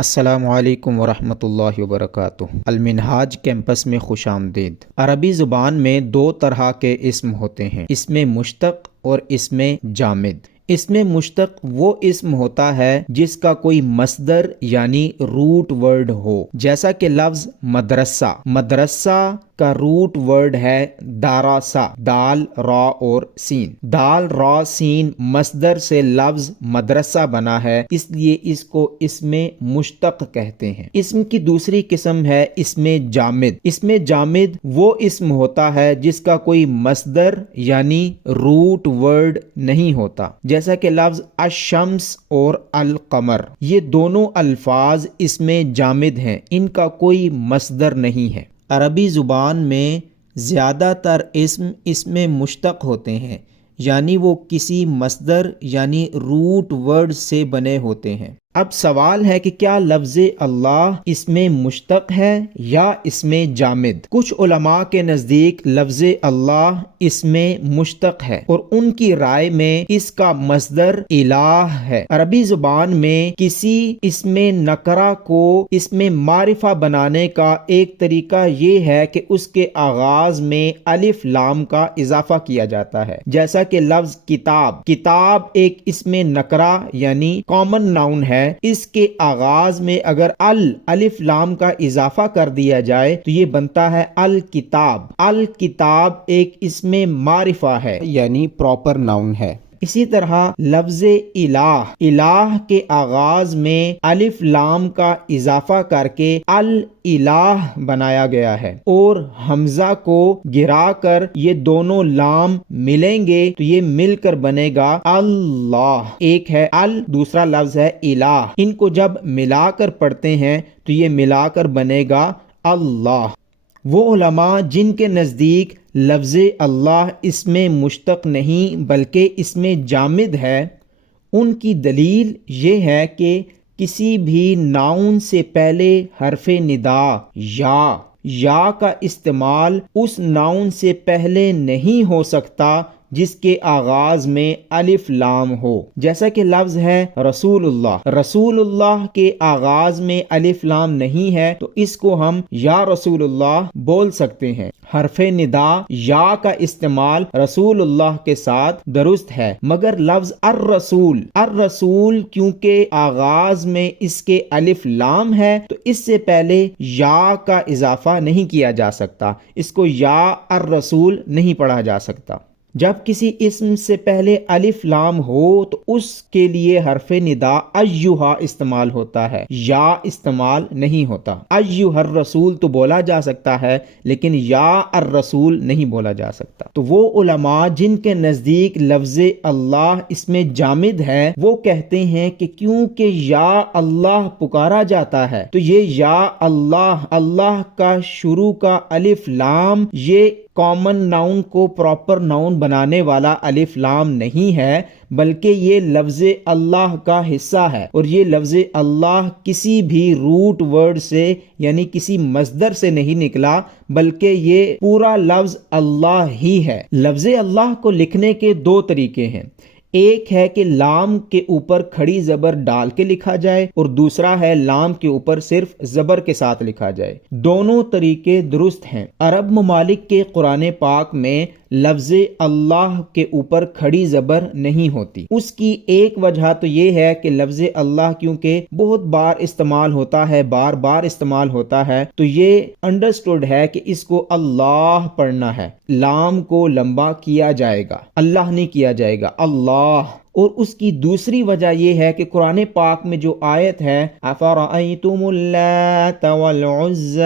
السلام علیکم ورحمۃ اللہ وبرکاتہ۔ المنہاج کیمپس میں خوش آمدید۔ عربی زبان میں دو طرح کے اسم ہوتے ہیں، اسم مشتق اور اسم جامد۔ اسم مشتق وہ اسم ہوتا ہے جس کا کوئی مصدر یعنی روٹ ورڈ ہو، جیسا کہ لفظ مدرسہ۔ مدرسہ کا روٹ ورڈ ہے داراسا، دال را اور سین۔ دال را سین مصدر سے لفظ مدرسہ بنا ہے، اس لیے اس کو اسم مشتق کہتے ہیں۔ اسم کی دوسری قسم ہے اسم جامد۔ اسم جامد وہ اسم ہوتا ہے جس کا کوئی مصدر یعنی روٹ ورڈ نہیں ہوتا، جیسا کہ لفظ الشمس اور القمر۔ یہ دونوں الفاظ اسم جامد ہیں، ان کا کوئی مصدر نہیں ہے۔ عربی زبان میں زیادہ تر اسم مشتق ہوتے ہیں، یعنی وہ کسی مصدر یعنی روٹ ورڈ سے بنے ہوتے ہیں۔ اب سوال ہے کہ کیا لفظ اللہ اسم مشتق ہے یا اسم جامد؟ کچھ علماء کے نزدیک لفظ اللہ اسم مشتق ہے اور ان کی رائے میں اس کا مصدر الہ ہے۔ عربی زبان میں کسی اسم نکرہ کو اسم معرفہ بنانے کا ایک طریقہ یہ ہے کہ اس کے آغاز میں الف لام کا اضافہ کیا جاتا ہے، جیسا کہ لفظ کتاب۔ کتاب ایک اسم نکرہ یعنی کامن ناؤن ہے، اس کے آغاز میں اگر الف لام کا اضافہ کر دیا جائے تو یہ بنتا ہے الکتاب۔ الکتاب ایک اسم معرفہ ہے یعنی پراپر ناؤن ہے۔ اسی طرح لفظ الہ کے آغاز میں الف لام کا اضافہ کر کے الالہ بنایا گیا ہے، اور حمزہ کو گرا کر یہ دونوں لام ملیں گے تو یہ مل کر بنے گا اللہ۔ ایک ہے دوسرا لفظ ہے الہ، ان کو جب ملا کر پڑھتے ہیں تو یہ ملا کر بنے گا اللہ۔ وہ علماء جن کے نزدیک لفظ اللہ اسم مشتق نہیں بلکہ اسم جامد ہے، ان کی دلیل یہ ہے کہ کسی بھی ناؤن سے پہلے حرف ندا یا کا استعمال اس ناؤن سے پہلے نہیں ہو سکتا جس کے آغاز میں الف لام ہو، جیسا کہ لفظ ہے رسول اللہ۔ رسول اللہ کے آغاز میں الف لام نہیں ہے تو اس کو ہم یا رسول اللہ بول سکتے ہیں۔ حرف ندا یا کا استعمال رسول اللہ کے ساتھ درست ہے، مگر لفظ الرسول کیونکہ آغاز میں اس کے الف لام ہے تو اس سے پہلے یا کا اضافہ نہیں کیا جا سکتا، اس کو یا الرسول نہیں پڑھا جا سکتا۔ جب کسی اسم سے پہلے الف لام ہو تو اس کے لیے حرف ندا ایھا استعمال ہوتا ہے، یا استعمال نہیں ہوتا۔ ایھا الرسول تو بولا جا سکتا ہے لیکن یا الرسول نہیں بولا جا سکتا۔ تو وہ علماء جن کے نزدیک لفظ اللہ اسم جامد ہے وہ کہتے ہیں کہ کیونکہ یا اللہ پکارا جاتا ہے تو یہ یا اللہ کا شروع کا الف لام یہ کامن ناؤن کو پراپر ناؤن بنانے والا الف لام نہیں ہے، بلکہ یہ لفظ اللہ کا حصہ ہے، اور یہ لفظ اللہ کسی بھی روٹ ورڈ سے یعنی کسی مصدر سے نہیں نکلا بلکہ یہ پورا لفظ اللہ ہی ہے۔ لفظ اللہ کو لکھنے کے دو طریقے ہیں، ایک ہے کہ لام کے اوپر کھڑی زبر ڈال کے لکھا جائے اور دوسرا ہے لام کے اوپر صرف زبر کے ساتھ لکھا جائے۔ دونوں طریقے درست ہیں۔ عرب ممالک کے قرآن پاک میں لفظ اللہ کے اوپر کھڑی زبر نہیں ہوتی۔ اس کی ایک وجہ تو یہ ہے کہ لفظ اللہ کیونکہ بہت بار استعمال ہوتا ہے، بار بار استعمال ہوتا ہے، تو یہ انڈرسٹوڈ ہے کہ اس کو اللہ پڑھنا ہے، لام کو لمبا کیا جائے گا، اللہ نہیں کیا جائے گا، اللہ۔ اور اس کی دوسری وجہ یہ ہے کہ قرآن پاک میں جو آیت ہے افرأیتم اللات والعزی،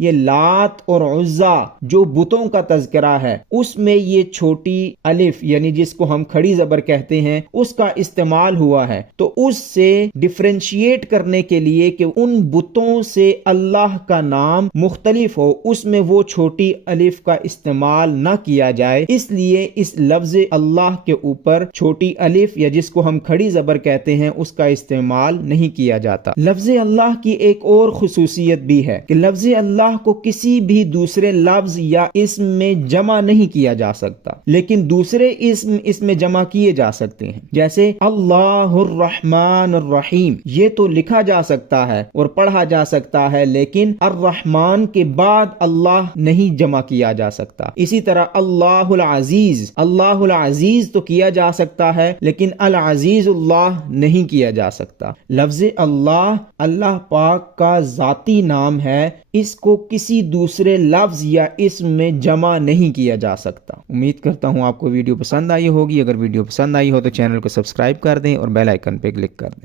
یہ لات اور عزا جو بتوں کا تذکرہ ہے، اس میں یہ چھوٹی الف یعنی جس کو ہم کھڑی زبر کہتے ہیں اس کا استعمال ہوا ہے، تو اس سے ڈفرینشیٹ کرنے کے لیے کہ ان بتوں سے اللہ کا نام مختلف ہو، اس میں وہ چھوٹی الف کا استعمال نہ کیا جائے، اس لیے اس لفظ اللہ کے اوپر چھوٹی الف الف یا جس کو ہم کھڑی زبر کہتے ہیں اس کا استعمال نہیں کیا جاتا۔ لفظ اللہ کی ایک اور خصوصیت بھی ہے کہ لفظ اللہ کو کسی بھی دوسرے لفظ یا اسم میں جمع نہیں کیا جا سکتا، لیکن دوسرے اسم اس میں جمع کیے جا سکتے ہیں، جیسے اللہ الرحمن الرحیم، یہ تو لکھا جا سکتا ہے اور پڑھا جا سکتا ہے، لیکن الرحمن کے بعد اللہ نہیں جمع کیا جا سکتا۔ اسی طرح اللہ العزیز، اللہ العزیز تو کیا جا سکتا ہے لیکن العزیز اللہ نہیں کیا جا سکتا۔ لفظ اللہ اللہ پاک کا ذاتی نام ہے، اس کو کسی دوسرے لفظ یا اسم میں جمع نہیں کیا جا سکتا۔ امید کرتا ہوں آپ کو ویڈیو پسند آئی ہوگی۔ اگر ویڈیو پسند آئی ہو تو چینل کو سبسکرائب کر دیں اور بیل آئیکن پہ کلک کر دیں۔